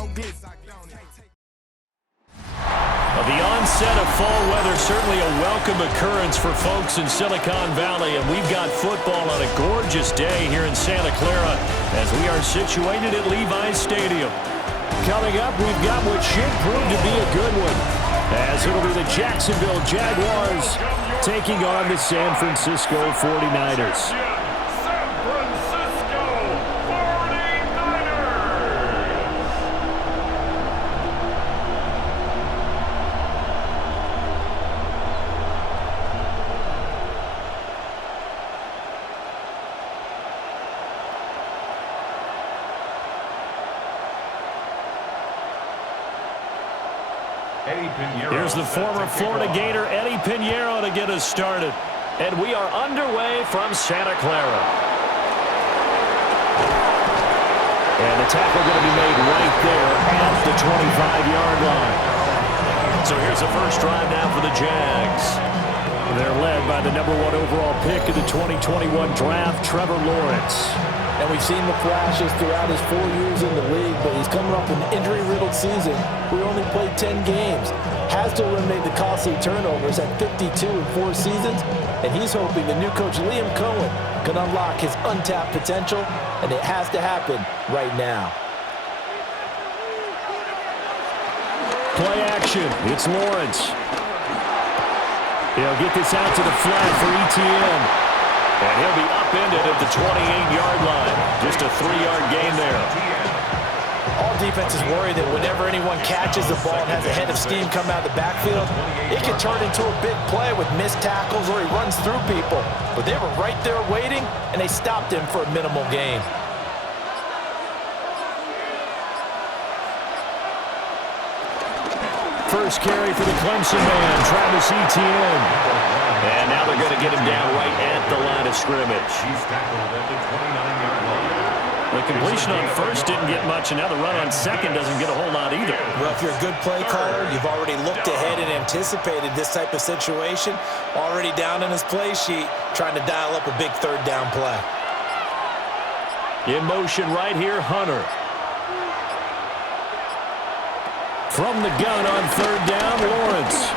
The onset of fall weather, certainly a welcome occurrence for folks in Silicon Valley, and we've got football on a gorgeous day here in Santa Clara as we are situated at Levi's Stadium. Coming up, we've got what should prove to be a good one, as it'll be the Jacksonville Jaguars taking on the San Francisco 49ers. Here's the former Florida Gator, Eddie Pinheiro, to get us started. And we are underway from Santa Clara. And the tackle going to be made right there at the 25-yard line. So here's the first drive now for the Jags. They're led by the #1 overall pick of the 2021 draft, Trevor Lawrence. And we've seen the flashes throughout his 4 years in the league, but he's coming off an injury-riddled season. We only played 10 games. Has to eliminate the costly turnovers at 52 in 4 seasons, and he's hoping the new coach Liam Cohen can unlock his untapped potential, and it has to happen right now. Play action. It's Lawrence. He'll get this out to the flat for ETN. And he'll be upended at the 28-yard line. Just a 3-yard gain there. All defenses worry that whenever anyone catches the ball and has a head of steam come out of the backfield, it can turn into a big play with missed tackles or he runs through people. But they were right there waiting, and they stopped him for a minimal gain. First carry for the Clemson man, Travis Etienne. And now they're going to get him down right at the line of scrimmage. He's tackled at the 29-yard line. The completion on first didn't get much, and now the run on second doesn't get a whole lot either. Well, if you're a good play caller, you've already looked ahead and anticipated this type of situation. Already down in his play sheet, trying to dial up a big third down play. In motion right here, Hunter. From the gun on third down, Lawrence.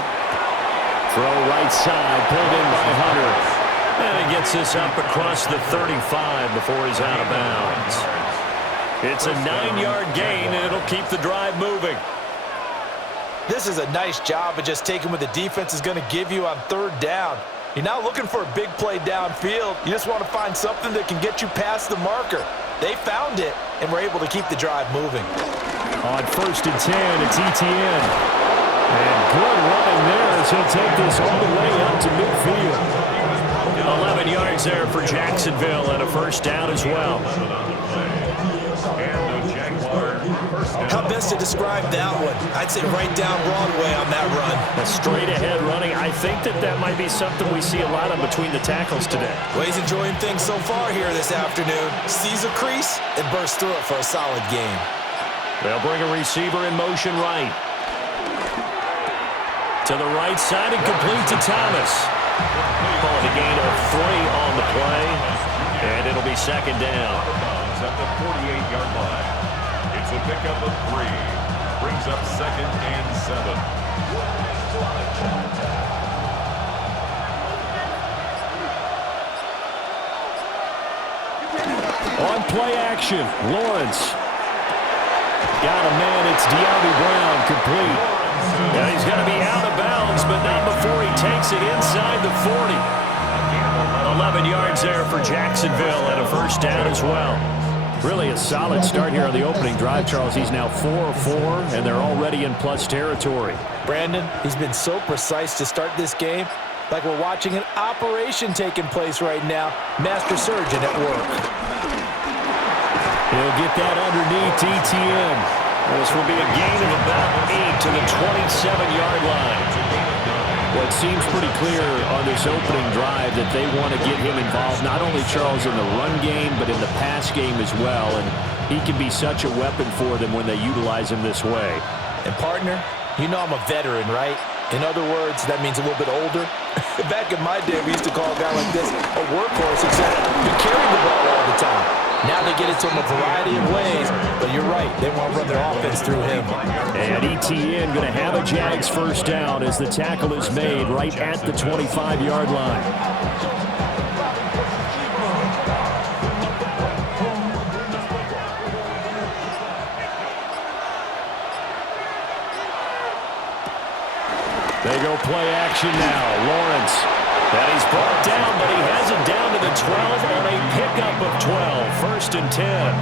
Throw right side, pulled in by Hunter. And he gets this up across the 35 before he's out of bounds. It's a 9-yard gain, and it'll keep the drive moving. This is a nice job of just taking what the defense is going to give you on third down. You're not looking for a big play downfield. You just want to find something that can get you past the marker. They found it, and were able to keep the drive moving. On 1st and 10, it's ETN. And good running there as he'll take this all the way up to midfield. 11 yards there for Jacksonville and a first down as well. How best to describe that one? I'd say right down Broadway on that run. A straight ahead running. I think that might be something we see a lot of between the tackles today. Well, he's enjoying things so far here this afternoon. Sees a crease and bursts through it for a solid game. They'll bring a receiver in motion right. To the right side and complete to Thomas. Calling a gain of 3 on the play. And it'll be second down. At the 48-yard line. It's a pickup of 3. Brings up 2nd and 7. On play action, Lawrence. Got a man, it's De'Ami Brown, complete. And he's going to be out of bounds, but not before he takes it inside the 40. 11 yards there for Jacksonville and a first down as well. Really a solid start here on the opening drive, Charles. He's now 4-4, and they're already in plus territory. Brandon, he's been so precise to start this game, like we're watching an operation taking place right now. Master surgeon at work. He'll get that underneath ETN. This will be a gain of about 8 to the 27-yard line. Well, it seems pretty clear on this opening drive that they want to get him involved, not only, Charles, in the run game, but in the pass game as well. And he can be such a weapon for them when they utilize him this way. And, partner, you know I'm a veteran, right? In other words, that means a little bit older. Back in my day, we used to call a guy like this a workhorse, except he carried the ball all the time. Now they get it to him a variety of ways, but you're right, they want to run their offense through him. And ETN going to have a Jags first down as the tackle is made right at the 25-yard line. They go play action now. Lawrence. And he's brought down, but he has it down to the 12 on a pickup of 12. First and 10.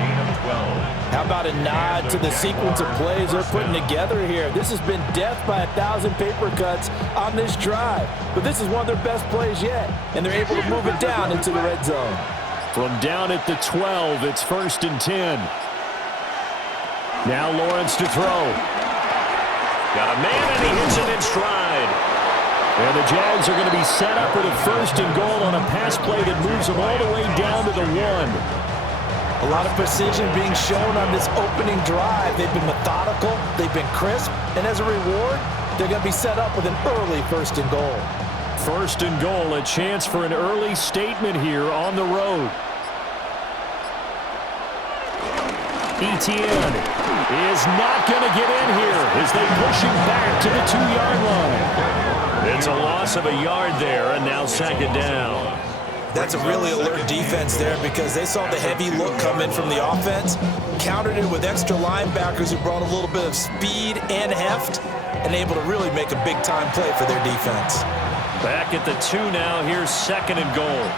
How about a nod to the sequence of plays they're putting together here? This has been death by 1,000 paper cuts on this drive. But this is one of their best plays yet, and they're able to move it down into the red zone. From down at the 12, it's first and 10. Now Lawrence to throw. Got a man, and he hits it in stride. And the Jags are going to be set up with a first and goal on a pass play that moves them all the way down to the 1. A lot of precision being shown on this opening drive. They've been methodical, they've been crisp, and as a reward, they're going to be set up with an early first and goal. First and goal, a chance for an early statement here on the road. ETN is not going to get in here as they push him back to the 2-yard line. It's a loss of a yard there, and now second down. That's a really alert defense there because they saw the heavy look come in from the offense, countered it with extra linebackers who brought a little bit of speed and heft, and able to really make a big-time play for their defense. Back at the 2 now. Here's second and goal.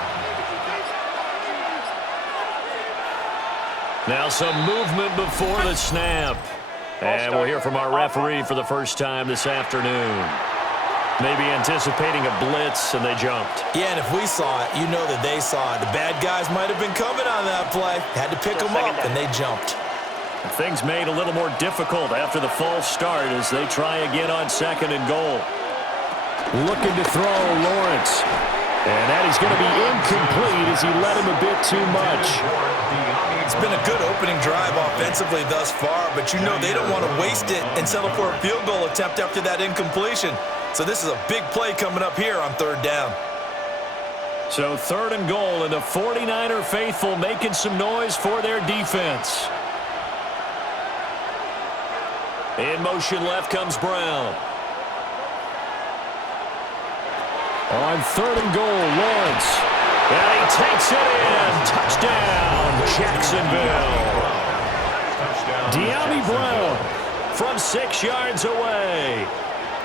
Now some movement before the snap. And we'll hear from our referee for the first time this afternoon. Maybe anticipating a blitz, and they jumped. Yeah, and if we saw it, you know that they saw it. The bad guys might have been coming on that play. Had to pick them up, and they jumped. Things made a little more difficult after the false start as they try again on second and goal. Looking to throw, Lawrence. And that is going to be incomplete as he led him a bit too much. It's been a good opening drive offensively thus far, but you know they don't want to waste it and settle for a field goal attempt after that incompletion. So this is a big play coming up here on third down. So third and goal, and the 49er faithful making some noise for their defense. In motion left comes Brown. On third and goal, Lawrence. And he takes it in. Touchdown, Jacksonville. De'Ami Brown from 6 yards away.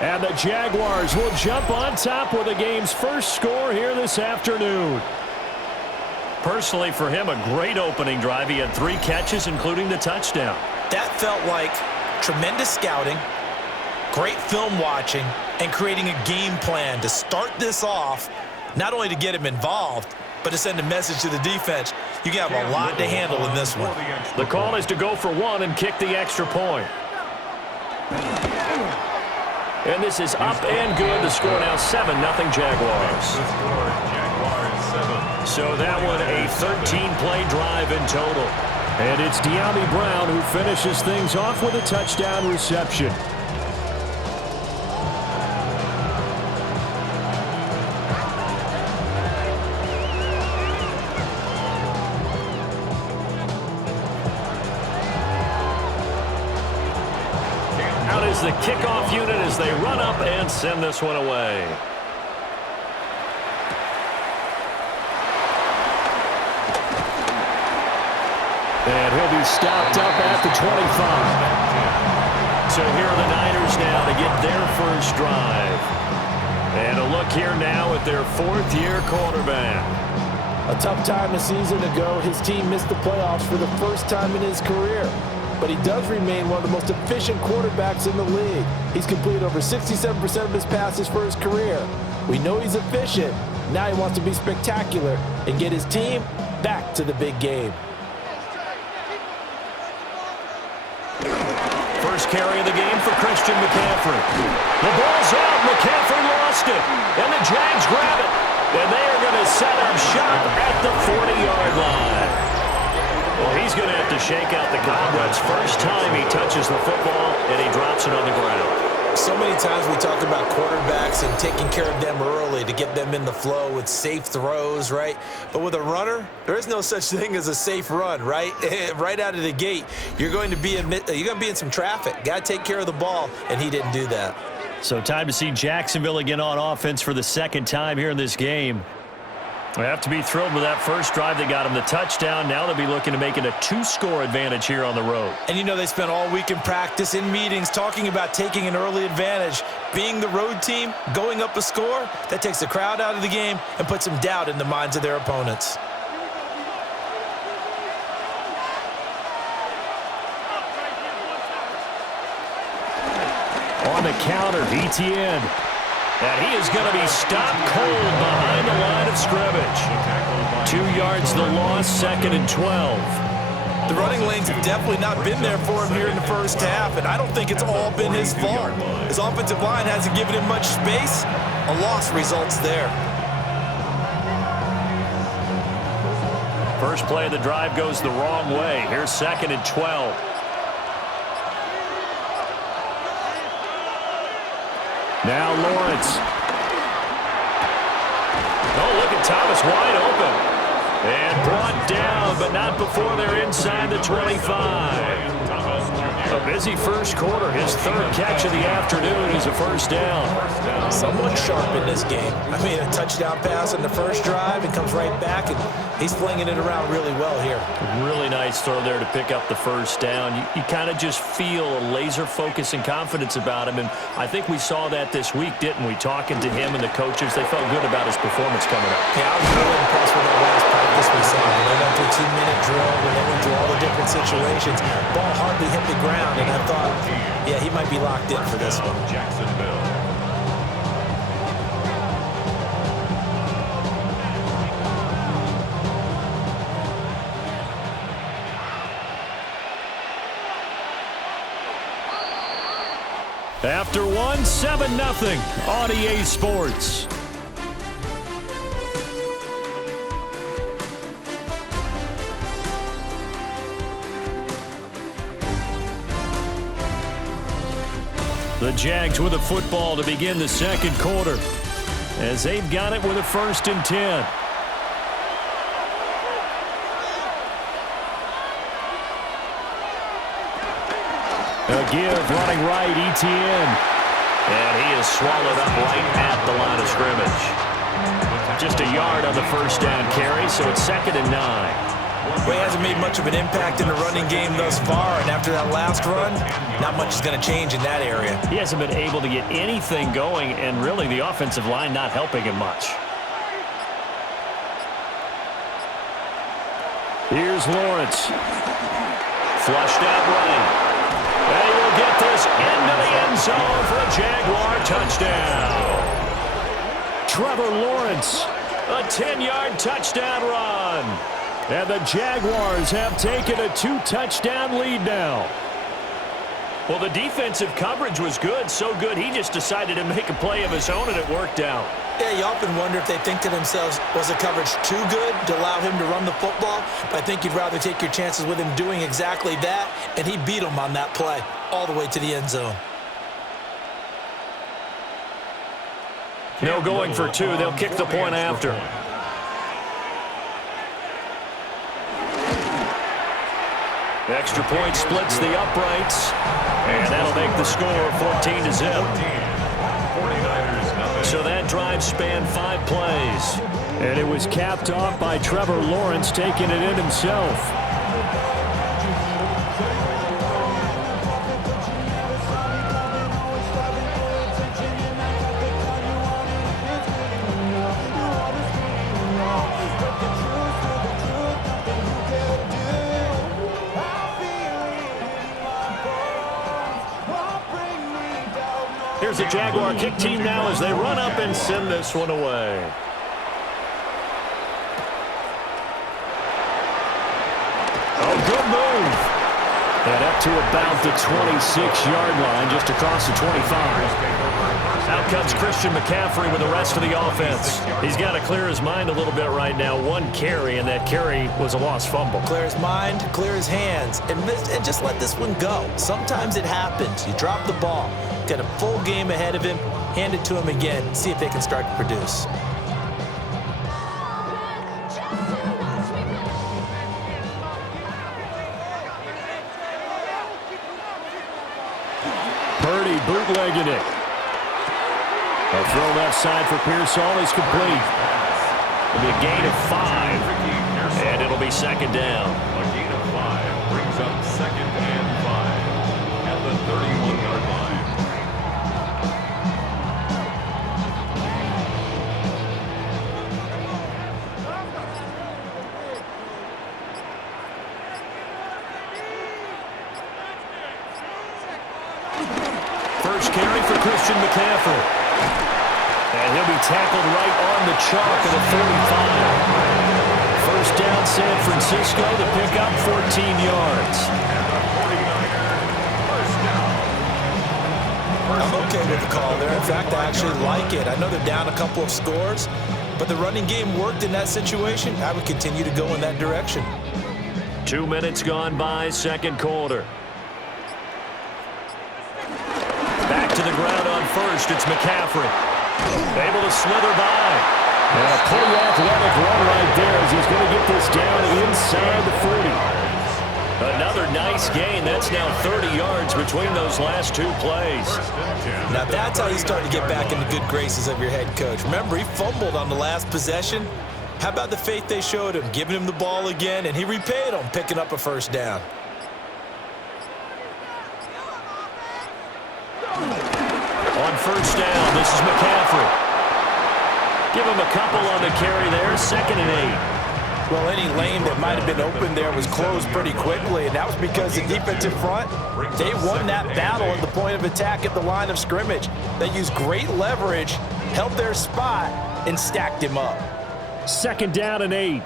And the Jaguars will jump on top with the game's first score here this afternoon. Personally, for him, a great opening drive. He had 3 catches, including the touchdown. That felt like tremendous scouting, great film watching, and creating a game plan to start this off, not only to get him involved, but to send a message to the defense. You got a lot to handle in this one. The call is to go for 1 and kick the extra point. And this is up and good. The score now 7-0 Jaguars. So that one a 13-play drive in total. And it's De'Ami Brown who finishes things off with a touchdown reception. Out is the kickoff unit as they run up and send this one away. And he'll be stopped up at the 25. So here are the Niners now to get their first drive. And a look here now at their 4th-year quarterback. A tough time a season ago, his team missed the playoffs for the first time in his career. But he does remain one of the most efficient quarterbacks in the league. He's completed over 67% of his passes for his career. We know he's efficient. Now he wants to be spectacular and get his team back to the big game. First carry of the game for Christian McCaffrey. The ball's out. McCaffrey lost it. And the Jags grab it. And they are going to set up shop at the 40-yard line. Well, he's going to have to shake out the cobwebs. First time he touches the football, and he drops it on the ground. So many times we talk about quarterbacks and taking care of them early to get them in the flow with safe throws, right? But with a runner, there is no such thing as a safe run, right? Right out of the gate, you're going to be in some traffic. Got to take care of the ball, and he didn't do that. So time to see Jacksonville again on offense for the second time here in this game. They have to be thrilled with that first drive. They got him the touchdown. Now they'll be looking to make it a 2-score advantage here on the road. And you know they spent all week in practice, in meetings, talking about taking an early advantage. Being the road team, going up a score, that takes the crowd out of the game and puts some doubt in the minds of their opponents. On the counter, Etienne. And he is going to be stopped cold behind the line of scrimmage. 2 yards the loss, 2nd and 12. The running lanes have definitely not been there for him here in the first half, and I don't think it's all been his fault. His offensive line hasn't given him much space. A loss results there. First play of the drive goes the wrong way. Here's 2nd and 12. Now Lawrence. Oh, look at Thomas wide open. And brought down, but not before they're inside the 25. A busy first quarter. His 3rd catch of the afternoon is a first down. Someone sharp in this game. I mean, a touchdown pass in the first drive and comes right back, and he's flinging it around really well here. Really nice throw there to pick up the first down. You kind of just feel a laser focus and confidence about him, and I think we saw that this week, didn't we? Talking to him and the coaches, they felt good about his performance coming up. Yeah, I was really impressed with that last practice we saw. When they went through a 2-minute drill, when they went through all the different situations, ball hardly hit the ground, and I thought, yeah, he might be locked in for this one. Jacksonville. After one, 7-0 on EA Sports. The Jags with a football to begin the second quarter, as they've got it with a 1st and 10. A give running right, Etienne. And he is swallowed up right at the line of scrimmage. Just a yard on the first down carry, so it's 2nd and 9. Well, he hasn't made much of an impact in the running game thus far, and after that last run, not much is going to change in that area. He hasn't been able to get anything going, and really the offensive line not helping him much. Here's Lawrence. Flushed out right. They will get this into the end zone for a Jaguar touchdown. Trevor Lawrence, a 10-yard touchdown run. And the Jaguars have taken a 2-touchdown lead now. Well, the defensive coverage was good, so good he just decided to make a play of his own, and it worked out. Yeah, you often wonder if they think to themselves, was the coverage too good to allow him to run the football? But I think you'd rather take your chances with him doing exactly that, and he beat him on that play all the way to the end zone. No going for 2. They'll kick the point after. Extra point splits the uprights, and that'll make the score 14-0. So that drive spanned 5 plays, and it was capped off by Trevor Lawrence taking it in himself. Here's the Jaguar kick team now as they run up and send this one away. Oh, good move. And up to about the 26-yard line, just across the 25. Out comes Christian McCaffrey with the rest of the offense. He's got to clear his mind a little bit right now. 1 carry, and that carry was a lost fumble. Clear his mind, clear his hands, and just let this one go. Sometimes it happens. You drop the ball. looked at a full game ahead of him, hand it to him again, see if they can start to produce. Purdy bootlegging it. A throw left side for Pearsall is complete. It'll be a gain of 5, and it'll be second down. A gain of 5 brings up second and 5 at the 31-yard line. First carry for Christian McCaffrey. And he'll be tackled right on the chalk at the 45. First down, San Francisco. The pickup, 14 yards. I'm okay with the call there. In fact, I actually like it. I know they're down a couple of scores, but the running game worked in that situation. I would continue to go in that direction. 2 minutes gone by, second quarter. Back to the ground on first. It's McCaffrey. Able to slither by. And a pretty athletic run right there as he's going to get this down inside the 40. Another nice gain. That's now 30 yards between those last 2 plays. Now that's how you start to get back in the good graces of your head coach. Remember, he fumbled on the last possession. How about the faith they showed him, giving him the ball again, and he repaid them, picking up a first down. On first down, this is McCaffrey. Give him a couple on the carry there, 2nd and 8. Well, any lane that might have been open there was closed pretty quickly, and that was because the defensive front, they won that battle at the point of attack at the line of scrimmage. They used great leverage, held their spot, and stacked him up. 2nd down and 8.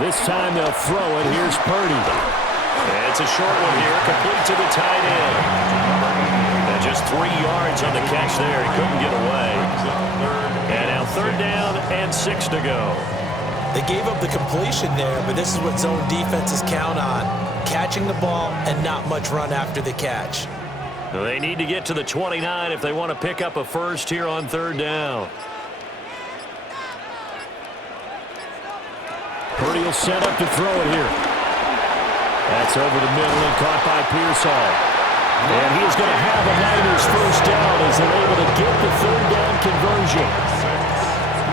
This time they'll throw it. Here's Purdy. It's a short one here, complete to the tight end. And just 3 yards on the catch there. He couldn't get away. And now 3rd down and 6 to go. They gave up the completion there, but this is what zone defenses count on. Catching the ball and not much run after the catch. They need to get to the 29 if they want to pick up a first here on 3rd down. Purdy will set up to throw it here. That's over the middle and caught by Pearsall. And he is going to have a Niners first down as they're able to get the 3rd down conversion.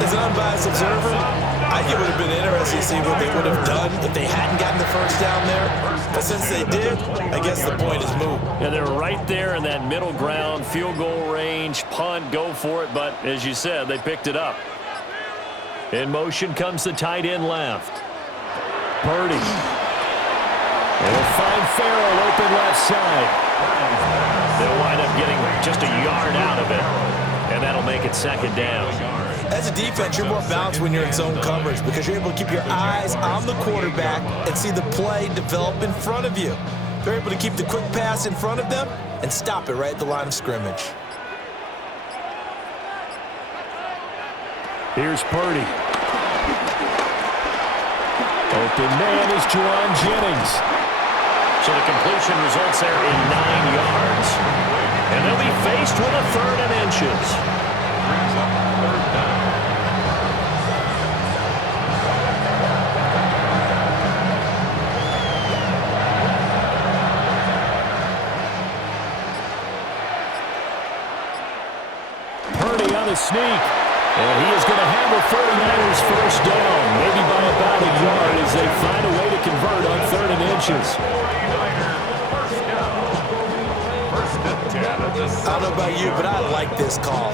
As an unbiased observer, I think it would have been interesting to see what they would have done if they hadn't gotten the first down there. But since they did, I guess the point is moot. Yeah, they're right there in that middle ground, field goal range, punt, go for it. But as you said, they picked it up. In motion comes the tight end left. Purdy. They'll find Farrell open left side. They'll wind up getting just a yard out of it. And that'll make it 2nd down. As a defense, you're more balanced when you're in zone coverage because you're able to keep your eyes on the quarterback and see the play develop in front of you. They're able to keep the quick pass in front of them and stop it right at the line of scrimmage. Here's Purdy. Open man is Jerron Jennings. So the completion results there in 9 yards. And they'll be faced with a 3rd and inches. Brings up 3rd down. Purdy on a sneak. And he is going to have the 49ers first down, maybe by about a yard as they find a way to convert on 3rd and inches. 49ers first down. 1st and 10 at the 17. I don't know about you, but I like this call.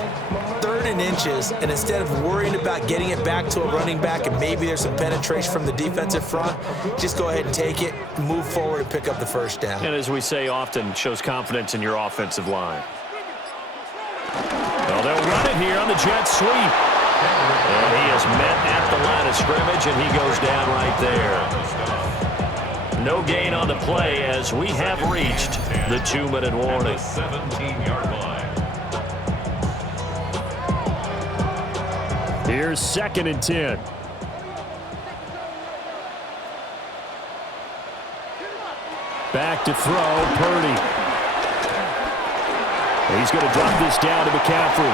3rd and inches, and instead of worrying about getting it back to a running back and maybe there's some penetration from the defensive front, just go ahead and take it, move forward, and pick up the first down. And as we say often, shows confidence in your offensive line. Well, they'll run it here on the jet sweep. And he is met at the line of scrimmage, and he goes down right there. No gain on the play as we have reached the 2-minute warning. 17-yard line. Here's 2nd and 10. Back to throw, Purdy. He's going to drop this down to McCaffrey.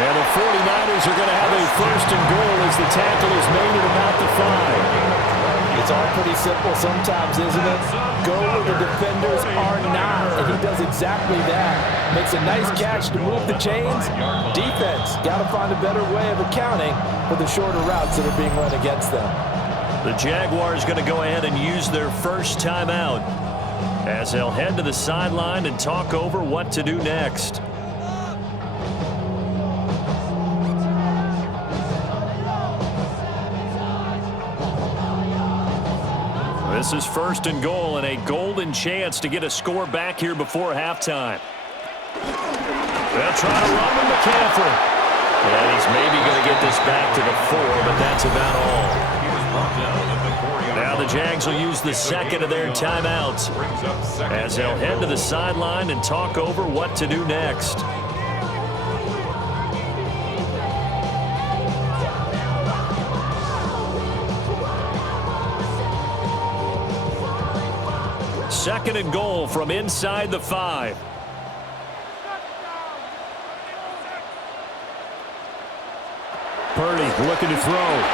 And the 49ers are going to have a first and goal as the tackle is made at about the 5. It's all pretty simple sometimes, isn't it? Go where the defenders are not, and he does exactly that. Makes a nice catch to move the chains. Defense, got to find a better way of accounting for the shorter routes that are being run against them. The Jaguars going to go ahead and use their first timeout as they'll head to the sideline and talk over what to do next. This is first and goal and a golden chance to get a score back here before halftime. They'll try to run with McCaffrey. And he's maybe going to get this back to the 4, but that's about all. Now the Jags will use the second of their timeouts as they'll head to the sideline and talk over what to do next. Second and goal from inside the 5. Purdy looking to throw.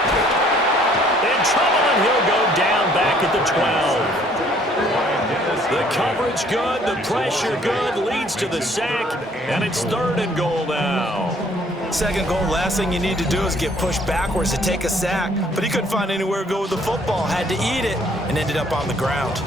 In trouble, and he'll go down back at the 12. The coverage good, the pressure good, leads to the sack, and it's third and goal now. Second goal, last thing you need to do is get pushed backwards to take a sack, but he couldn't find anywhere to go with the football, had to eat it, and ended up on the ground.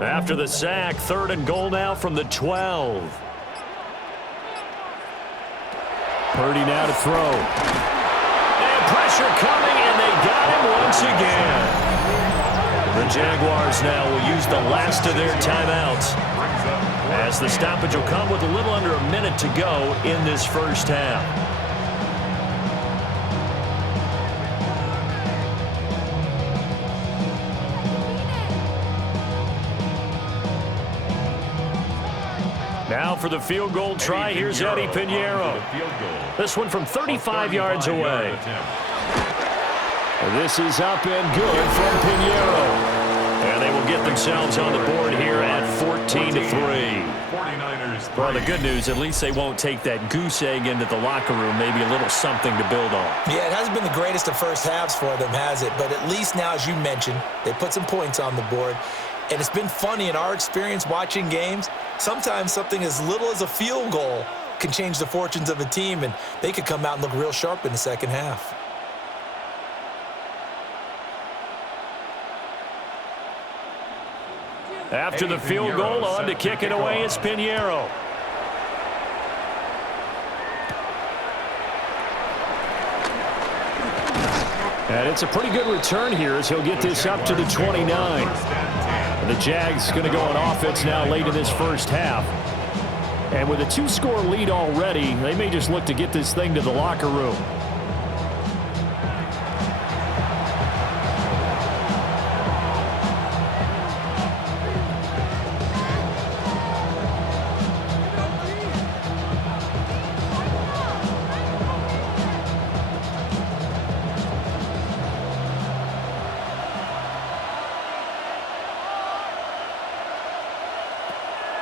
After the sack, third and goal now from the 12. Purdy now to throw. And pressure coming, and they got him once again. The Jaguars now will use the last of their timeouts as the stoppage will come with a little under a minute to go in this first half. Now for the field goal try, here's Eddie Pinheiro. This one from 35 yards away. This is up and good from Pinheiro. And they will get themselves on the board here at 14-3. Well, the good news, at least they won't take that goose egg into the locker room. Maybe a little something to build on. Yeah, it hasn't been the greatest of first halves for them, has it? But at least now, as you mentioned, they put some points on the board. And it's been funny in our experience watching games. Sometimes something as little as a field goal can change the fortunes of a team, and they could come out and look real sharp in the second half. After the field goal, on to kick it away, it's Pinheiro. And it's a pretty good return here as he'll get this up to the 29. The Jags going to go on offense now late in this first half. And with a 2-score lead already, they may just look to get this thing to the locker room.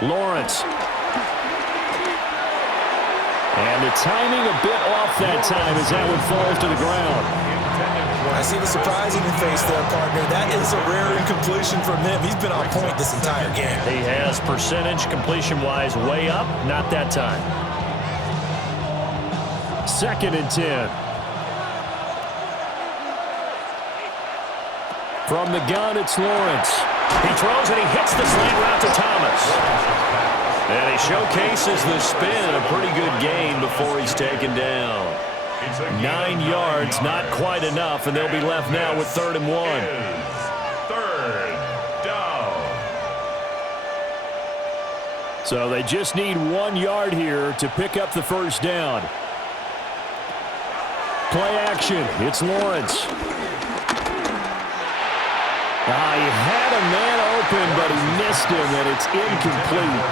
Lawrence. And the timing a bit off that time as that one falls to the ground. I see the surprise in your face there, partner. That is a rare incompletion from him. He's been on point this entire game. He has percentage completion-wise way up, not that time. Second and 10. From the gun, it's Lawrence. He throws and he hits the slant route to Thomas. And he showcases the spin, a pretty good gain before he's taken down. 9 yards, not quite enough, and they'll be left now with 3rd and 1. Third down. So they just need 1 yard here to pick up the first down. Play action. It's Lawrence. He had a man open, but he missed him, and it's incomplete.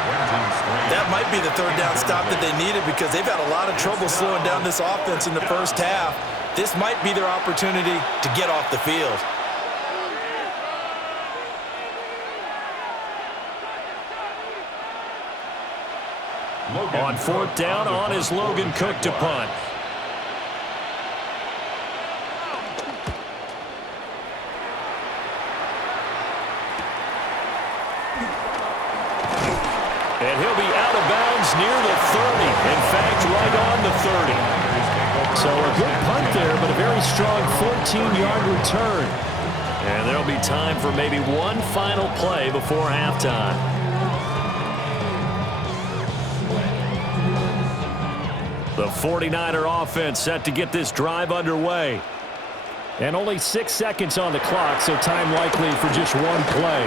That might be the third down stop that they needed because they've had a lot of trouble slowing down this offense in the first half. This might be their opportunity to get off the field. On fourth down, on is Logan Cook to punt. And he'll be out of bounds near the 30. In fact, right on the 30. So a good punt there, but a very strong 14-yard return. And there'll be time for maybe one final play before halftime. The 49er offense set to get this drive underway. And only 6 seconds on the clock, so time likely for just one play.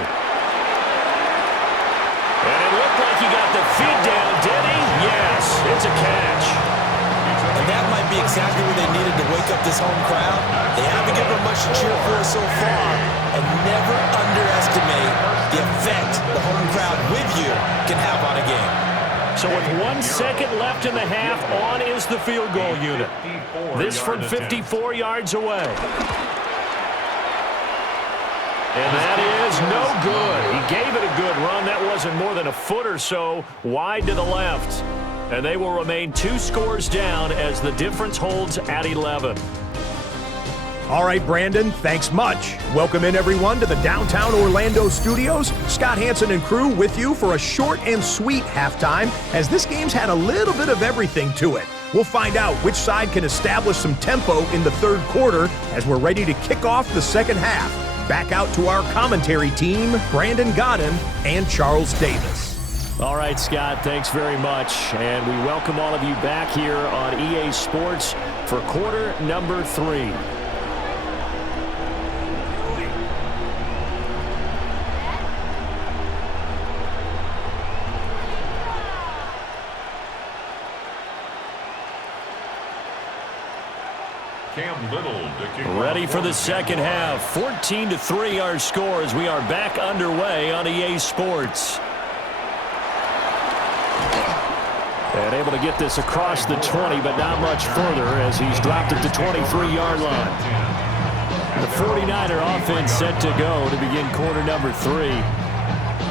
And it looked like he got the feed down, did he? Yes, it's a catch. And that might be exactly what they needed to wake up this home crowd. They haven't given them much to cheer for so far, and never underestimate the effect the home crowd with you can have on a game. So with 1 second left in the half, on is the field goal unit. This from 54 yards away. And that is no good. He gave it a good run. That wasn't more than a foot or so wide to the left. And they will remain 2 scores down as the difference holds at 11. All right, Brandon, thanks much. Welcome in, everyone, to the downtown Orlando studios. Scott Hansen and crew with you for a short and sweet halftime, as this game's had a little bit of everything to it. We'll find out which side can establish some tempo in the third quarter as we're ready to kick off the second half. Back out to our commentary team, Brandon Godden and Charles Davis. All right, Scott, thanks very much. And we welcome all of you back here on EA Sports for quarter number 3. Ready for the second half. 14-3 our score as we are back underway on EA Sports. And able to get this across the 20, but not much further as he's dropped it to 23-yard line. The 49er offense set to go to begin quarter number 3.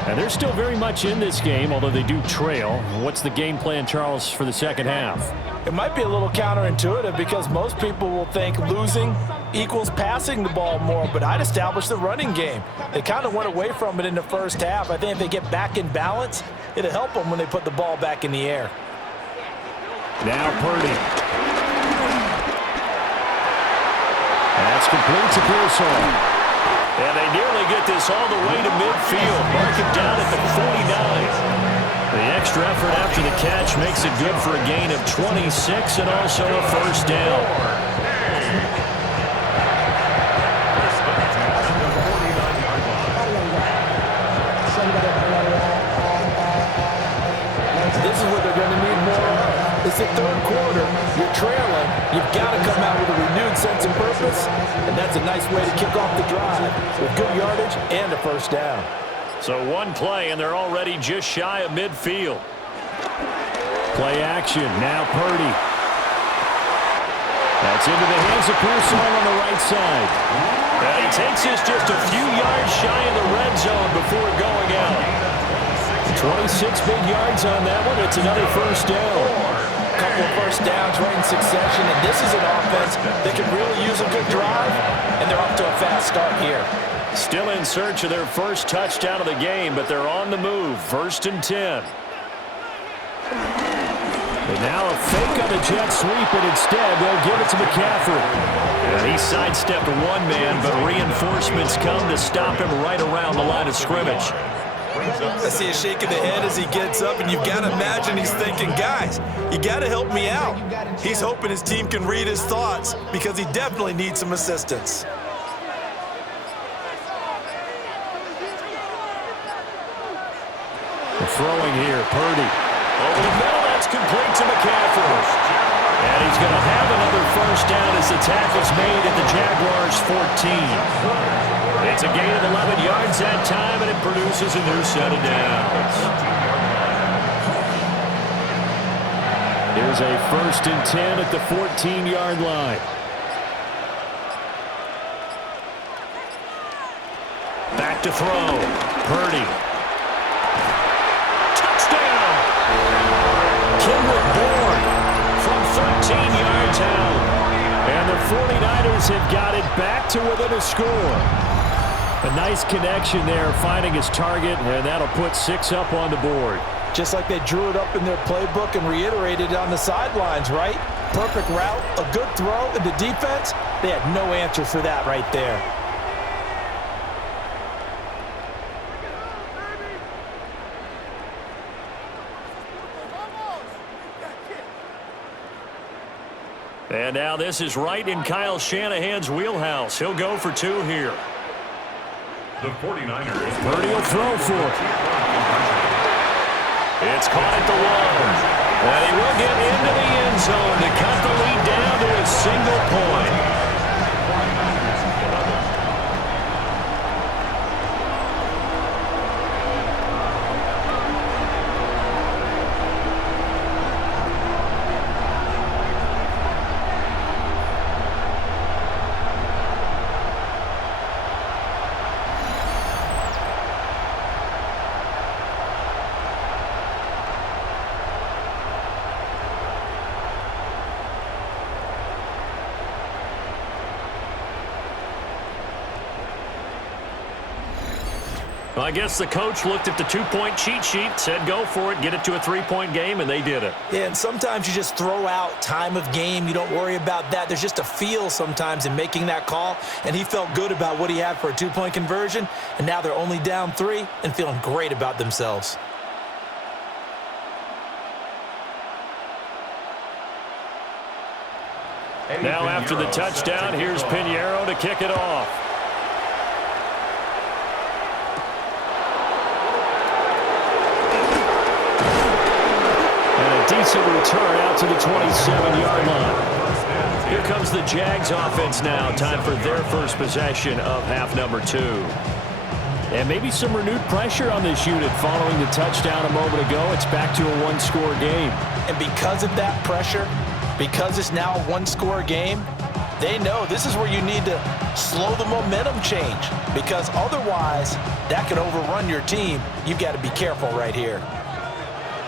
And they're still very much in this game, although they do trail. What's the game plan, Charles, for the second half? It might be a little counterintuitive because most people will think losing equals passing the ball more, but I'd establish the running game. They kind of went away from it in the first half. I think if they get back in balance, it'll help them when they put the ball back in the air. Now Purdy. That's complete to Pearson. And they nearly get this all the way to midfield. Mark it down at the 49. The extra effort after the catch makes it good for a gain of 26 and also a first down. This is what they're going to need more of. It's the third quarter. You're trailing. You've got to come out with a renewed sense of purpose, and that's a nice way to kick off the drive with good yardage and a first down. So one play, and they're already just shy of midfield. Play action. Now Purdy. That's into the hands of Pearson on the right side. And he takes this just a few yards shy of the red zone before going out. 26 big yards on that one. It's another first down. A couple of first downs right in succession, and this is an offense that can really use a good drive, and they're off to a fast start here. Still in search of their first touchdown of the game, but they're on the move. 1st and 10. And now a fake on the jet sweep, and instead they'll give it to McCaffrey. And he sidestepped one man, but reinforcements come to stop him right around the line of scrimmage. I see a shake of the head as he gets up, and you've got to imagine he's thinking, guys, you got to help me out. He's hoping his team can read his thoughts because he definitely needs some assistance. Throwing here, Purdy. Over the middle, that's complete to McCaffrey. And he's going to have another first down as the tackle's made at the Jaguars' 14. It's a gain of 11 yards that time, and it produces a new set of downs. Here's a 1st and 10 at the 14-yard line. Back to throw. Purdy. Touchdown! Kendrick Bourne from 13 yards out. And the 49ers have got it back to within a score. A nice connection there, finding his target, and that'll put 6 up on the board. Just like they drew it up in their playbook and reiterated it on the sidelines, right? Perfect route, a good throw, and the defense, they had no answer for that right there. And now this is right in Kyle Shanahan's wheelhouse. He'll go for 2 here. The 49ers. Purdy will throw for it. It's caught at the 1. And he will get into the end zone to cut the lead down to a single point. Well, I guess the coach looked at the 2-point cheat sheet, said go for it, get it to a 3-point game, and they did it. Yeah, and sometimes you just throw out time of game. You don't worry about that. There's just a feel sometimes in making that call, and he felt good about what he had for a 2-point conversion, and now they're only down 3 and feeling great about themselves. Now after the touchdown, here's Pinheiro to kick it off. Decent return out to the 27-yard line. Here comes the Jags offense now. Time for their first possession of half number 2. And maybe some renewed pressure on this unit following the touchdown a moment ago. It's back to a 1-score game. And because of that pressure, because it's now a 1-score game, they know this is where you need to slow the momentum change. Because otherwise, that could overrun your team. You've got to be careful right here.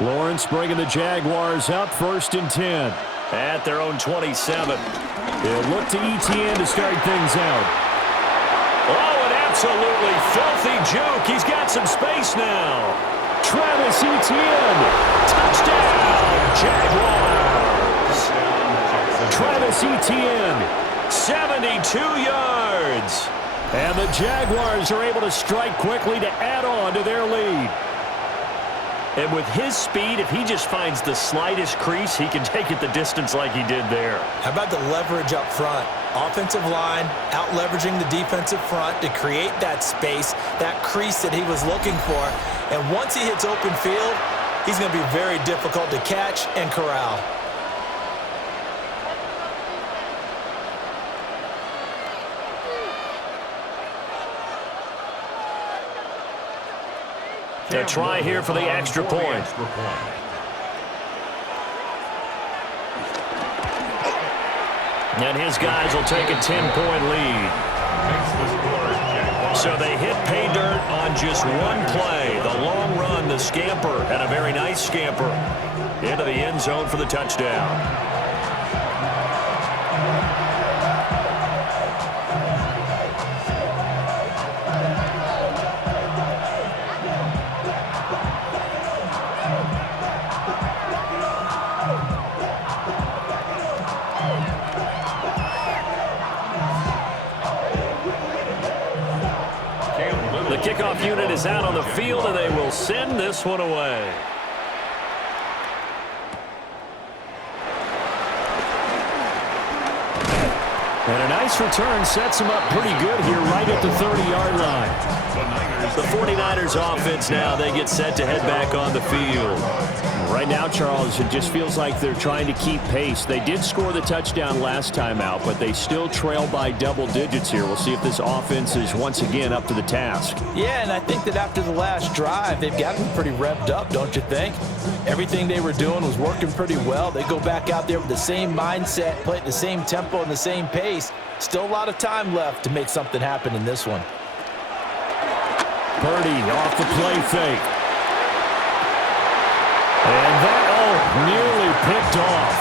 Lawrence bringing the Jaguars up 1st and 10 at their own 27. They'll look to Etienne to start things out. Oh, an absolutely filthy juke. He's got some space now. Travis Etienne. Touchdown, Jaguars. Travis Etienne, 72 yards. And the Jaguars are able to strike quickly to add on to their lead. And with his speed, if he just finds the slightest crease, he can take it the distance like he did there. How about the leverage up front? Offensive line out-leveraging the defensive front to create that space, that crease that he was looking for. And once he hits open field, he's going to be very difficult to catch and corral. A try here for the extra point. And his guys will take a 10-point lead. So they hit pay dirt on just one play. The long run, the scamper, and a very nice scamper into the end zone for the touchdown. The kickoff unit is out on the field, and they will send this one away. And a nice return sets him up pretty good here right at the 30-yard line. The 49ers offense now, they get set to head back on the field. Right now, Charles, it just feels like they're trying to keep pace. They did score the touchdown last time out, but they still trail by double digits here. We'll see if this offense is once again up to the task. Yeah, and I think that after the last drive, they've gotten pretty revved up, don't you think? Everything they were doing was working pretty well. They go back out there with the same mindset, play at the same tempo and the same pace. Still a lot of time left to make something happen in this one. Purdy off the play fake. And that, nearly picked off.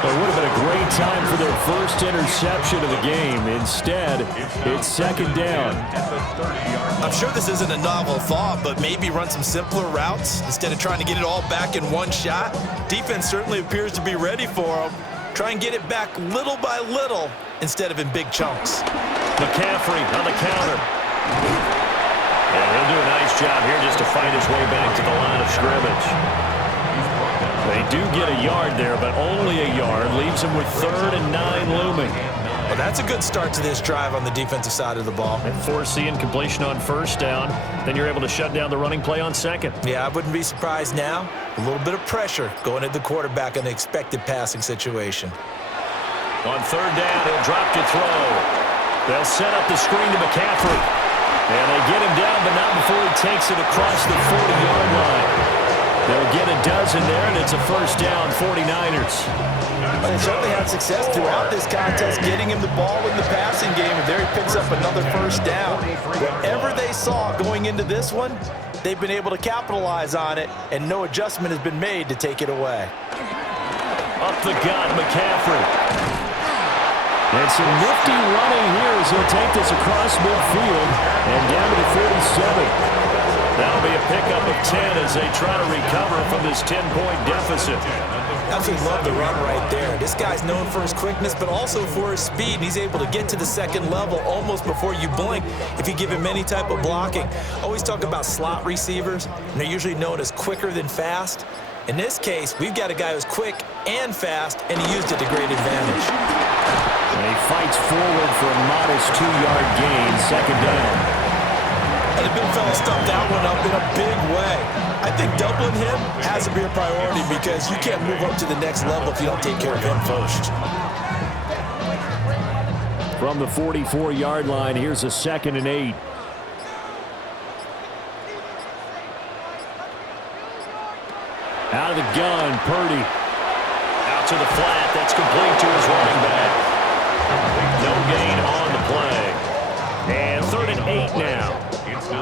It would have been a great time for their first interception of the game. Instead, it's second down. I'm sure this isn't a novel thought, but maybe run some simpler routes instead of trying to get it all back in one shot. Defense certainly appears to be ready for them. Try and get it back little by little instead of in big chunks. McCaffrey on the counter. And he'll do a nice job here just to fight his way back to the line of scrimmage. They do get a yard there, but only a yard. Leaves them with 3rd and 9 looming. Well, that's a good start to this drive on the defensive side of the ball. And foreseeing completion on first down, then you're able to shut down the running play on second. Yeah, I wouldn't be surprised now. A little bit of pressure going at the quarterback in an expected passing situation. On 3rd down, he'll drop to throw. They'll set up the screen to McCaffrey. And they get him down, but not before he takes it across the 40-yard line. They'll get a dozen there, and it's a first down, 49ers. But they certainly had success throughout this contest, getting him the ball in the passing game, and there he picks up another first down. Whatever they saw going into this one, they've been able to capitalize on it, and no adjustment has been made to take it away. Up the gut, McCaffrey. And some nifty running here as he'll take this across midfield and down to the 47. That'll be a pickup of 10 as they try to recover from this 10-point deficit. Absolutely love the run right there. This guy's known for his quickness, but also for his speed. And he's able to get to the second level almost before you blink if you give him any type of blocking. Always talk about slot receivers, and they're usually known as quicker than fast. In this case, we've got a guy who's quick and fast, and he used it to great advantage. And he fights forward for a modest 2-yard gain, second down. And the big fella stuffed that one up in a big way. I think doubling him has to be a priority because you can't move up to the next level if you don't take care of him first. From the 44-yard line, here's a 2nd and 8. Out of the gun, Purdy. Out to the flat, that's complete to his running back. No gain on the play. And 3rd and 8 now.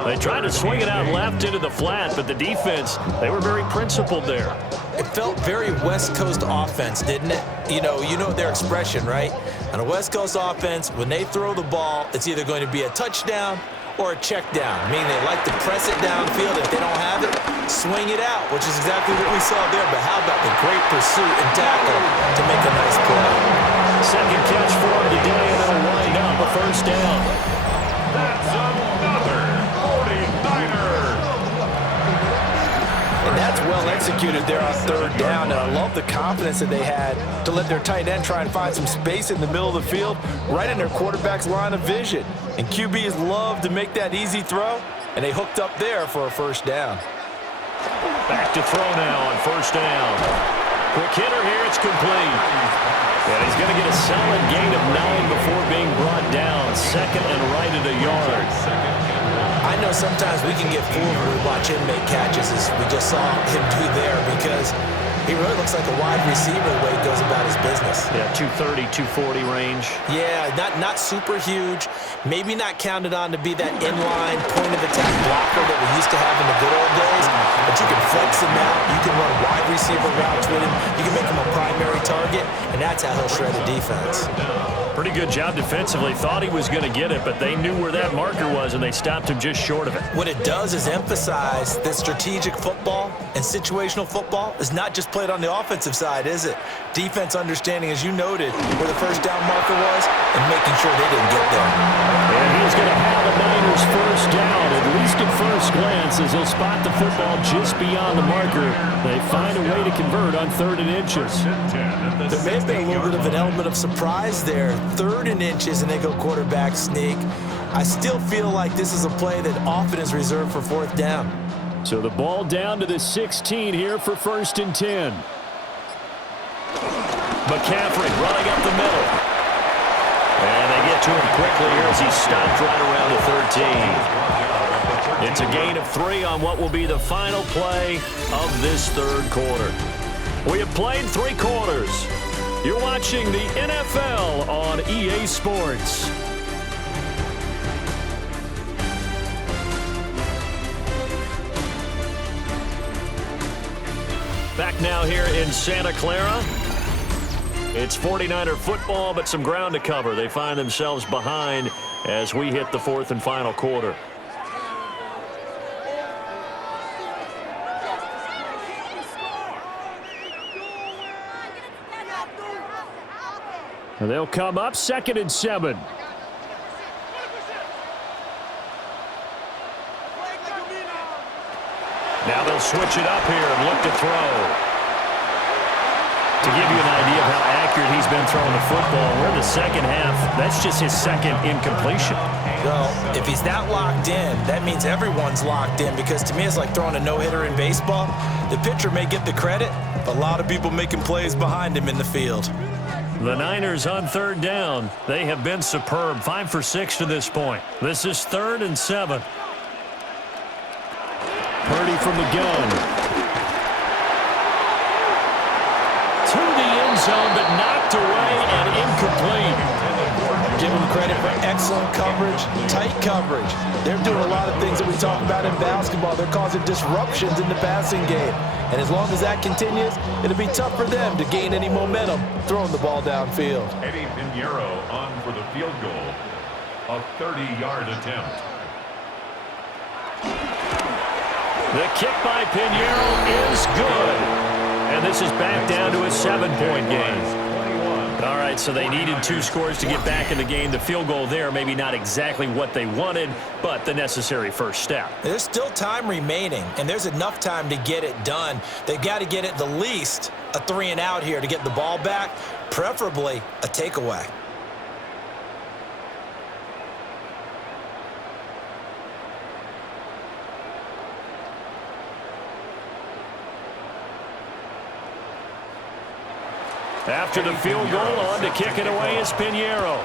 They tried to swing it out left into the flat, but the defense, they were very principled there. It felt very West Coast offense, didn't it? You know their expression, right? On a West Coast offense, when they throw the ball, it's either going to be a touchdown or a check down, meaning they like to press it downfield. If they don't have it, swing it out, which is exactly what we saw there. But how about the great pursuit and tackle to make a nice play? Second catch for him today, and it'll wind up a first down. That's another 49er. And that's well executed there on 3rd down. And I love the confidence that they had to let their tight end try and find some space in the middle of the field, right in their quarterback's line of vision. And QBs love to make that easy throw, and they hooked up there for a first down. Back to throw now on first down. Quick hitter here, it's complete. And he's going to get a solid gain of 9 before being brought down. 2nd and right at a yard. I know sometimes we can get fooled when we watch him make catches, as we just saw him do there, because he really looks like a wide receiver the way he goes about his business. Yeah, 230, 240 range. Yeah, not super huge. Maybe not counted on to be that inline point-of-attack blocker that we used to have in the good old days. But you can flex him out. You can run wide receiver routes with him. You can make him a primary target, and that's how he'll shred a defense. Pretty good job defensively. Thought he was going to get it, but they knew where that marker was, and they stopped him just short of it. What it does is emphasize that strategic football and situational football is not just played on the offensive side, is it? Defense understanding, as you noted, where the first down marker was and making sure they didn't get there. And he's going to have a Niners first down, at least at first glance, as he'll spot the football just beyond the marker. They find a way to convert on 3rd and inches. There may have been a little bit of an element of surprise there. 3rd and inches, and they go quarterback sneak. I still feel like this is a play that often is reserved for 4th down. So the ball down to the 16 here for 1st and 10. McCaffrey running up the middle. And they get to him quickly here as he stopped right around the 13. It's a gain of 3 on what will be the final play of this 3rd quarter. We have played 3 quarters. You're watching the NFL on EA Sports. Back now here in Santa Clara. It's 49er football, but some ground to cover. They find themselves behind as we hit the 4th and final quarter. And they'll come up 2nd and 7. Now they'll switch it up here and look to throw. To give you an idea of how accurate he's been throwing the football, we're in the 2nd half. That's just his 2nd incompletion. Well, if he's that locked in, that means everyone's locked in, because to me it's like throwing a no-hitter in baseball. The pitcher may get the credit, but a lot of people making plays behind him in the field. The Niners on 3rd down. They have been superb. 5 for 6 to this point. This is 3rd and 7. Purdy from the gun. To the end zone, but knocked away and incomplete. Give them credit for excellent coverage, tight coverage. They're doing a lot of things that we talk about in basketball. They're causing disruptions in the passing game. And as long as that continues, it'll be tough for them to gain any momentum throwing the ball downfield. Eddie Pinheiro on for the field goal. A 30-yard attempt. The kick by Pinheiro is good. And this is back down to a 7-point game. All right, so they needed 2 scores to get back in the game. The field goal there, maybe not exactly what they wanted, but the necessary first step. There's still time remaining, and there's enough time to get it done. They've got to get at the least a 3-and-out here to get the ball back, preferably a takeaway. After the field goal, on to kick it away is Pinheiro.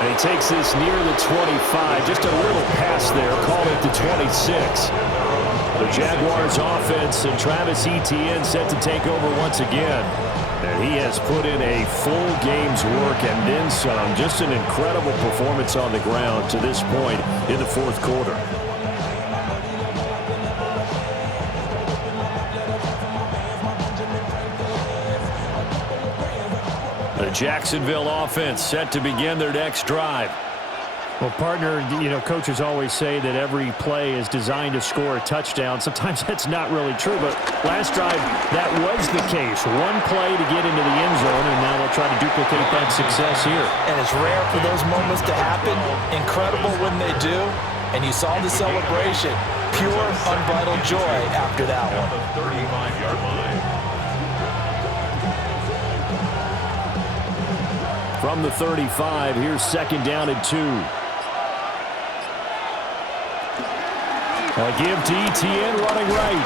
And he takes this near the 25. Just a little pass there. Call it the 26. The Jaguars offense and Travis Etienne set to take over once again. And he has put in a full game's work and then some. Just an incredible performance on the ground to this point in the 4th quarter. The Jacksonville offense set to begin their next drive. Well, partner, coaches always say that every play is designed to score a touchdown. Sometimes that's not really true, but last drive, that was the case. One play to get into the end zone, and now they'll try to duplicate that success here. And it's rare for those moments to happen. Incredible when they do. And you saw the celebration. Pure, unbridled joy after that one. The 35-yard line. From the 35, here's 2nd down and 2. A give to Etienne running right.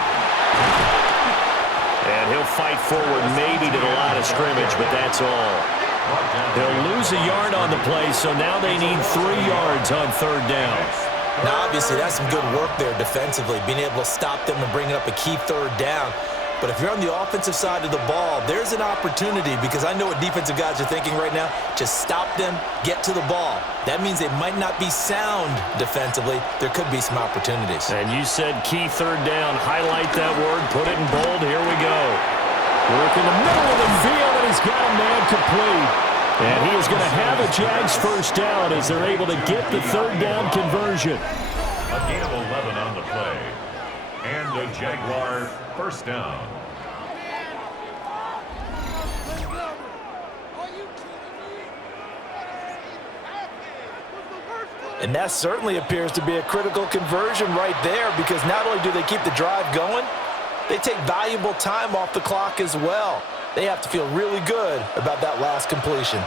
And he'll fight forward maybe to the line of scrimmage, but that's all. They'll lose a yard on the play, so now they need 3 yards on 3rd down. Now, obviously, that's some good work there defensively, being able to stop them and bringing up a key 3rd down. But if you're on the offensive side of the ball, there's an opportunity, because I know what defensive guys are thinking right now. Just stop them, get to the ball. That means they might not be sound defensively. There could be some opportunities. And you said key 3rd down. Highlight that word. Put it in bold. Here we go. Work in the middle of the field, and he's got a man complete. And he is going to have a Jags first down as they're able to get the third down conversion. A gain of 11 on the play. And a Jaguar first down. And that certainly appears to be a critical conversion right there, because not only do they keep the drive going, they take valuable time off the clock as well. They have to feel really good about that last completion.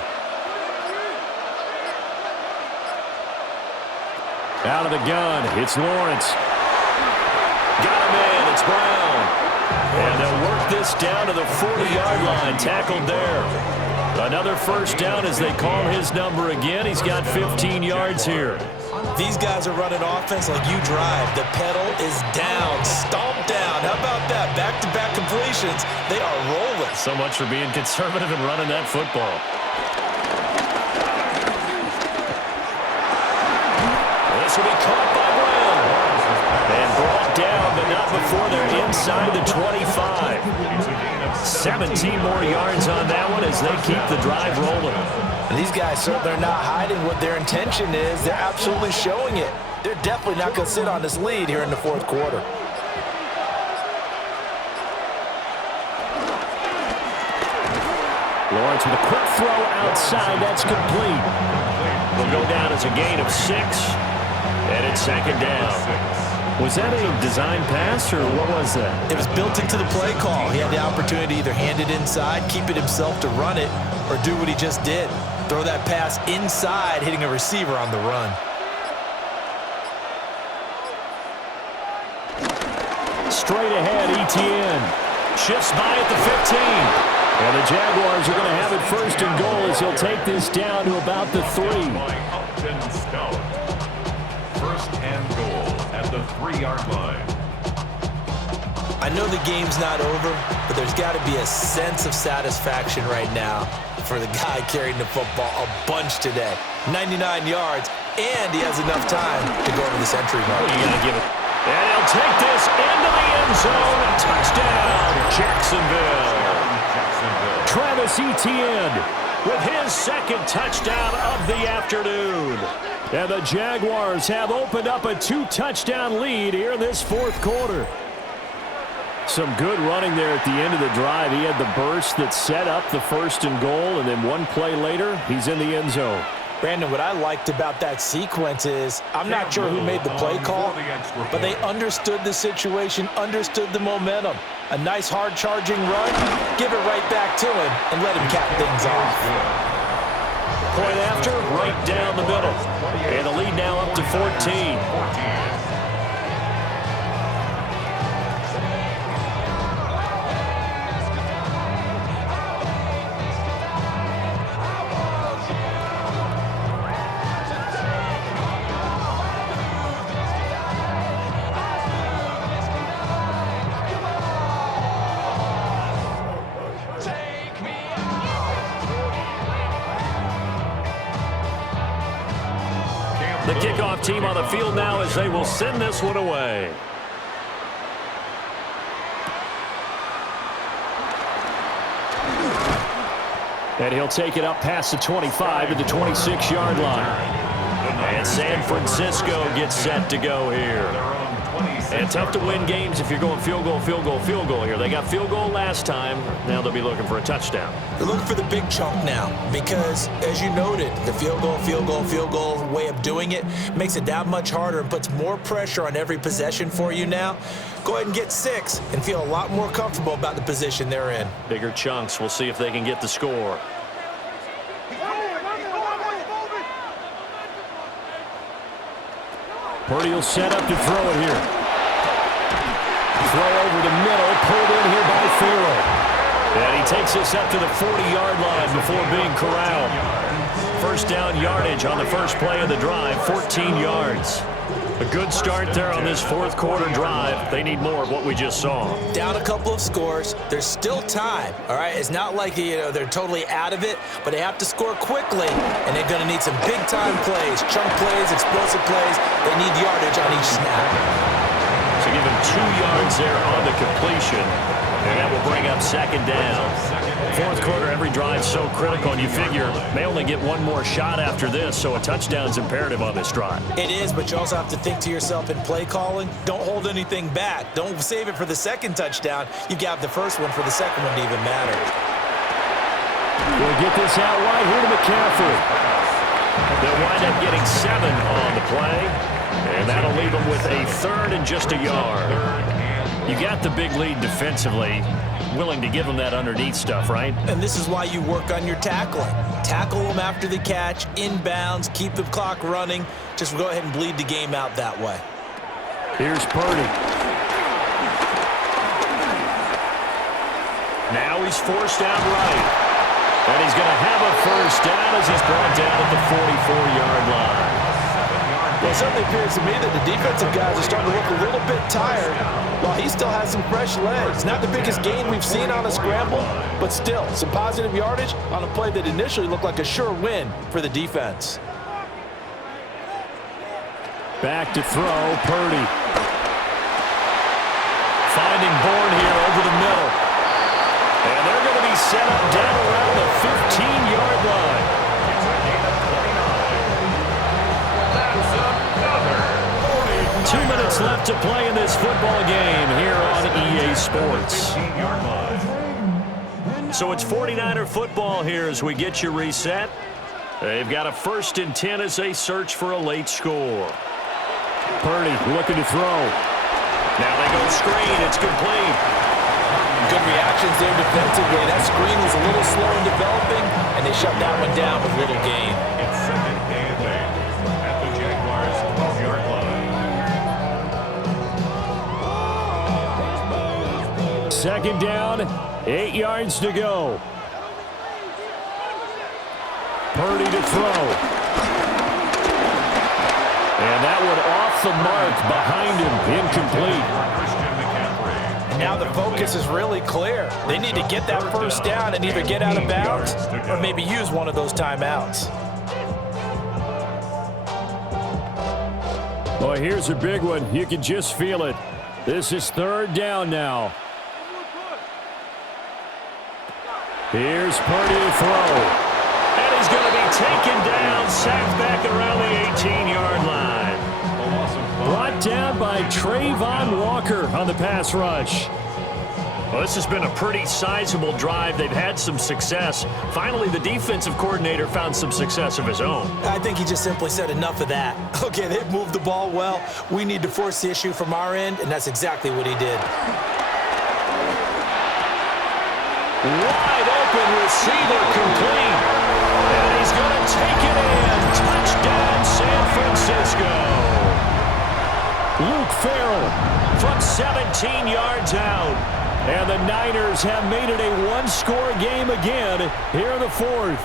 Out of the gun, it's Lawrence. Got him in, it's Brown. And they'll work this down to the 40-yard line, tackled there. Another first down as they call his number again. He's got 15 yards here. These guys are running offense like you drive. The pedal is down, stomp down. How about that? Back-to-back completions. They are rolling. So much for being conservative and running that football. This will be caught by Brown. And brought down, but not before they're inside the 25. 17 more yards on that one as they keep the drive rolling. And these guys certainly are not hiding what their intention is. They're absolutely showing it. They're definitely not going to sit on this lead here in the fourth quarter. Lawrence with a quick throw outside. That's complete. Will go down as a gain of 6. And it's second down. Was that a design pass, or what was that? It was built into the play call. He had the opportunity to either hand it inside, keep it himself to run it, or do what he just did. Throw that pass inside, hitting a receiver on the run. Straight ahead, Etienne. Shifts by at the 15. And the Jaguars are going to have it first and goal as he'll take this down to about the 3. First and goal at the 3-yard line. I know the game's not over, but there's got to be a sense of satisfaction right now for the guy carrying the football a bunch today. 99 yards, and he has enough time to go over the century mark. You got to give it. And he'll take this into the end zone. Touchdown, Jacksonville. Travis Etienne with his second touchdown of the afternoon. And the Jaguars have opened up a 2-touchdown lead here in this fourth quarter. Some good running there at the end of the drive. He had the burst that set up the first and goal, and then one play later, he's in the end zone. Brandon, what I liked about that sequence is, I'm not sure who made the play call, but they understood the situation, understood the momentum. A nice hard-charging run, give it right back to him, and let him cap things off. Point after, right down the middle. And the lead now up to 14. The kickoff team on the field now as they will send this one away. And he'll take it up past the 25 to the 26-yard line. And San Francisco gets set to go here. And tough to win games if you're going field goal, field goal, field goal here. They got field goal last time. Now they'll be looking for a touchdown. They're looking for the big chunk now because, as you noted, the field goal way of doing it makes it that much harder and puts more pressure on every possession for you now. Go ahead and get 6 and feel a lot more comfortable about the position they're in. Bigger chunks. We'll see if they can get the score. Purdy will set up to throw it here. Throw over the middle, pulled in here by Farrell. And he takes this up to the 40-yard line before being corralled. First down yardage on the first play of the drive, 14 yards. A good start there on this fourth quarter drive. They need more of what we just saw. Down a couple of scores. There's still time, all right? It's not like, they're totally out of it, but they have to score quickly, and they're going to need some big-time plays, chunk plays, explosive plays. They need yardage on each snap. So give him 2 yards there on the completion. And that will bring up second down. Fourth quarter, every drive so critical, and you figure they only get one more shot after this, so a touchdown's imperative on this drive. It is, but you also have to think to yourself in play calling, don't hold anything back. Don't save it for the second touchdown. You got the first one for the second one to even matter. We'll get this out wide here to McCaffrey. They'll wind up getting 7 on the play, and that'll leave them with a third and just a yard. You got the big lead defensively, willing to give them that underneath stuff, right? And this is why you work on your tackling. Tackle them after the catch, inbounds, keep the clock running. Just go ahead and bleed the game out that way. Here's Purdy. Now he's forced out right. And he's going to have a first down as he's brought down at the 44-yard line. Well, it certainly appears to me that the defensive guys are starting to look a little bit tired while he still has some fresh legs. Not the biggest gain we've seen on a scramble, but still some positive yardage on a play that initially looked like a sure win for the defense. Back to throw, Purdy. Finding Bourne here over the middle. And they're going to be set up down around the 15-yard line. 2 minutes left to play in this football game here on EA Sports. So it's 49er football here as we get you reset. They've got a 1st and 10 as they search for a late score. Purdy looking to throw. Now they go screen. It's complete. Good reactions there defensively. That screen was a little slow in developing, and they shut that one down with little gain. It's second and 8 at the Jaguars' 12-yard line. Second down, 8 yards to go. Purdy to throw. And that one off the mark behind him, incomplete. Now the focus is really clear. They need to get that first down and either get out of bounds or maybe use one of those timeouts. Boy, here's a big one. You can just feel it. This is 3rd down now. Here's Purdy to throw. And he's going to be taken down, sacked back around the 18-yard line. Brought down by Trayvon Walker on the pass rush. Well, this has been a pretty sizable drive. They've had some success. Finally, the defensive coordinator found some success of his own. I think he just simply said enough of that. Okay, they've moved the ball well. We need to force the issue from our end, and that's exactly what he did. Wide open receiver complete. And he's going to take it in. Touchdown, San Francisco. Luke Farrell from 17 yards out. And the Niners have made it a one-score game again here in the 4th.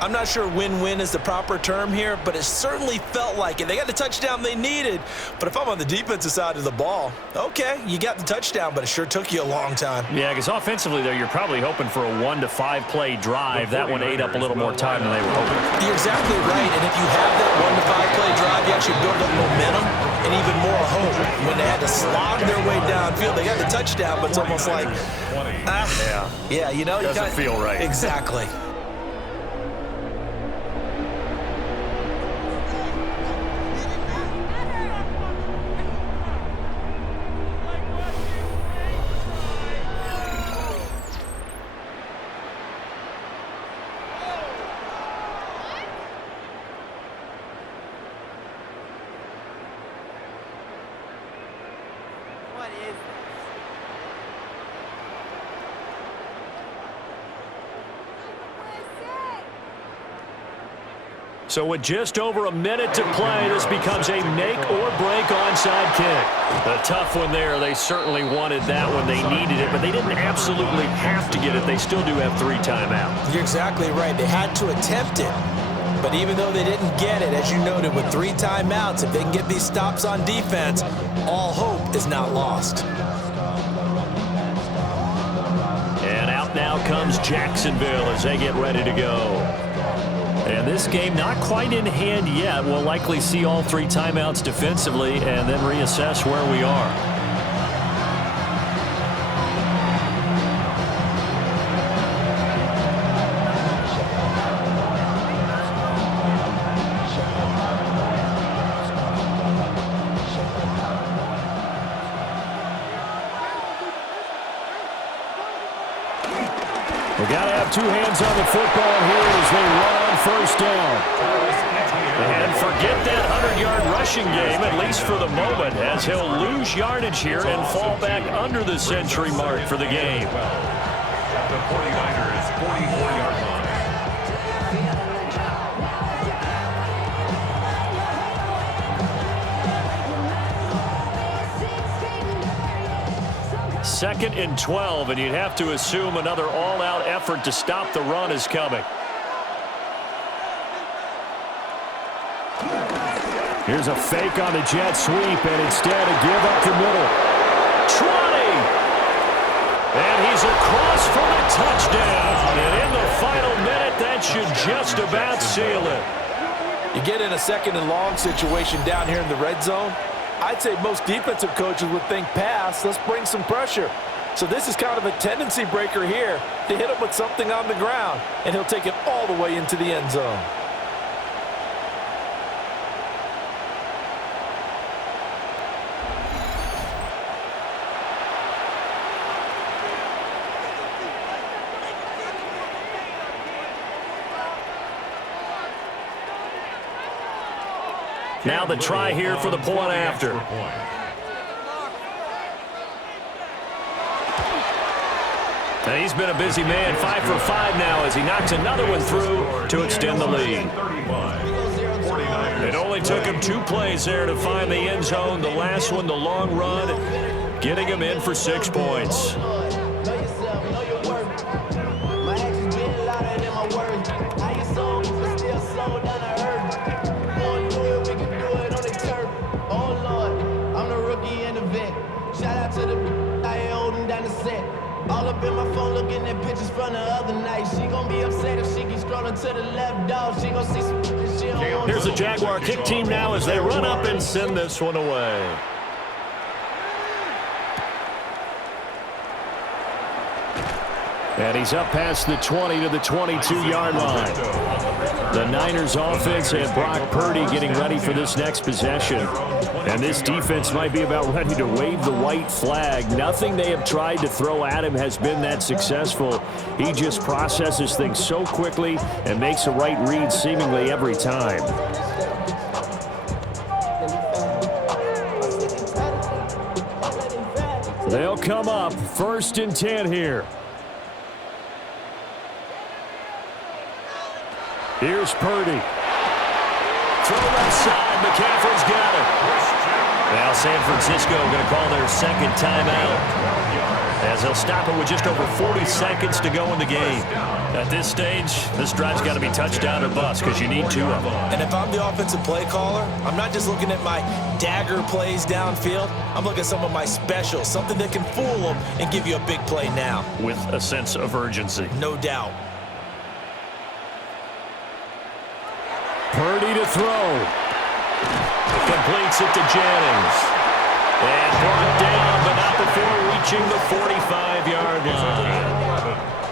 I'm not sure win-win is the proper term here, but it certainly felt like it. They got the touchdown they needed, but if I'm on the defensive side of the ball, okay, you got the touchdown, but it sure took you a long time. Yeah, because offensively, though, you're probably hoping for a 1 to 5 play drive. That one ate up a little more time than they were hoping. You're exactly right, and if you have that 1 to 5 play drive, you actually build up momentum and even more hope. When they had to slog their way downfield, they got the touchdown, but it's almost like, yeah, you know, doesn't feel right. Exactly. So with just over a minute to play, this becomes a make-or-break onside kick. A tough one there. They certainly wanted that one. They needed it, but they didn't absolutely have to get it. They still do have 3 timeouts. You're exactly right. They had to attempt it. But even though they didn't get it, as you noted, with 3 timeouts, if they can get these stops on defense, all hope is not lost. And out now comes Jacksonville as they get ready to go. And this game not quite in hand yet. We'll likely see all 3 timeouts defensively and then reassess where we are. We got to have two hands on the football here as they run on first down. And forget that 100-yard rushing game, at least for the moment, as he'll lose yardage here and fall back under the century mark for the game. The 49ers 44-yard line. Second and 12, and you'd have to assume another all-out effort to stop the run is coming. Here's a fake on the jet sweep, and instead a give up the middle. 20! And he's across for the touchdown. And in the final minute, that should just about seal it. You get in a second and long situation down here in the red zone, I'd say most defensive coaches would think pass, let's bring some pressure. So this is kind of a tendency breaker here to hit him with something on the ground, and he'll take it all the way into the end zone. Now the try here for the point after. And he's been a busy man, 5 for 5 now as he knocks another one through to extend the lead. It only took him 2 plays there to find the end zone. The last one, the long run, getting him in for 6 points. All up in my phone looking at pictures from the other night. She gon' be upset if she keeps scrolling to the left, dog. She gon' see some she don't want. Here's the Jaguar kick team now as they run up and send this one away. And he's up past the 20 to the 22-yard line. The Niners offense and Brock Purdy getting ready for this next possession. And this defense might be about ready to wave the white flag. Nothing they have tried to throw at him has been that successful. He just processes things so quickly and makes the right read seemingly every time. They'll come up 1st and 10 here. Here's Purdy. Throw left side. McCaffrey's got it. Now San Francisco going to call their second timeout as they'll stop it with just over 40 seconds to go in the game. At this stage, this drive's got to be touchdown or bust because you need 2 of them. And if I'm the offensive play caller, I'm not just looking at my dagger plays downfield. I'm looking at some of my specials, something that can fool them and give you a big play now. With a sense of urgency. No doubt. Purdy to throw. Completes it to Jennings. And brought down, but not before reaching the 45-yard line.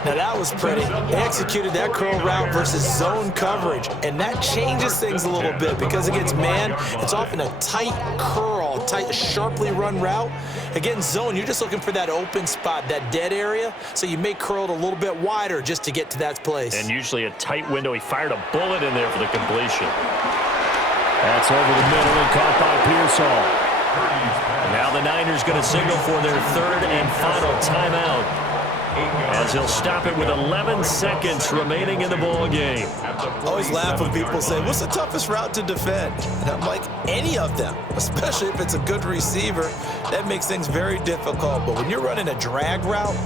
Now that was pretty. They executed that curl route versus zone coverage, and that changes things a little bit because against man, it's often a tight curl, tight, sharply run route. Against zone, you're just looking for that open spot, that dead area, so you may curl it a little bit wider just to get to that place. And usually a tight window. He fired a bullet in there for the completion. That's over the middle and caught by Pearsall. Now the Niners going to signal for their 3rd and final timeout, as he'll stop it with 11 seconds remaining in the ball game. I always laugh when people say, what's the toughest route to defend? And I'm like, any of them, especially if it's a good receiver. That makes things very difficult. But when you're running a drag route,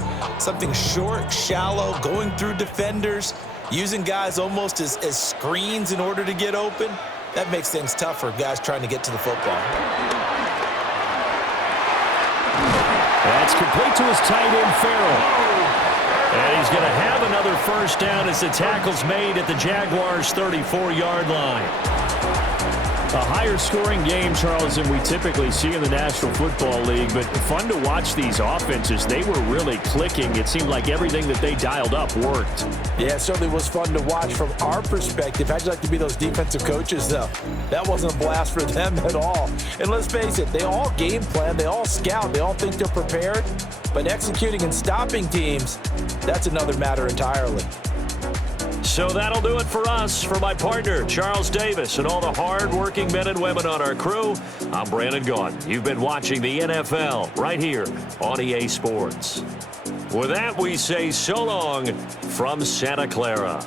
something short, shallow, going through defenders, using guys almost as screens in order to get open, that makes things tougher, guys trying to get to the football. That's complete to his tight end, Farrell. And he's going to have another first down as the tackle's made at the Jaguars' 34-yard line. A higher scoring game, Charles, than we typically see in the National Football League, but fun to watch these offenses. They were really clicking. It seemed like everything that they dialed up worked. Yeah, it certainly was fun to watch from our perspective. How'd you like to be those defensive coaches, though? That wasn't a blast for them at all. And let's face it, they all game plan, they all scout, they all think they're prepared, but executing and stopping teams, that's another matter entirely. So that'll do it for us. For my partner, Charles Davis, and all the hard-working men and women on our crew, I'm Brandon Gaudin. You've been watching the NFL right here on EA Sports. With that, we say so long from Santa Clara.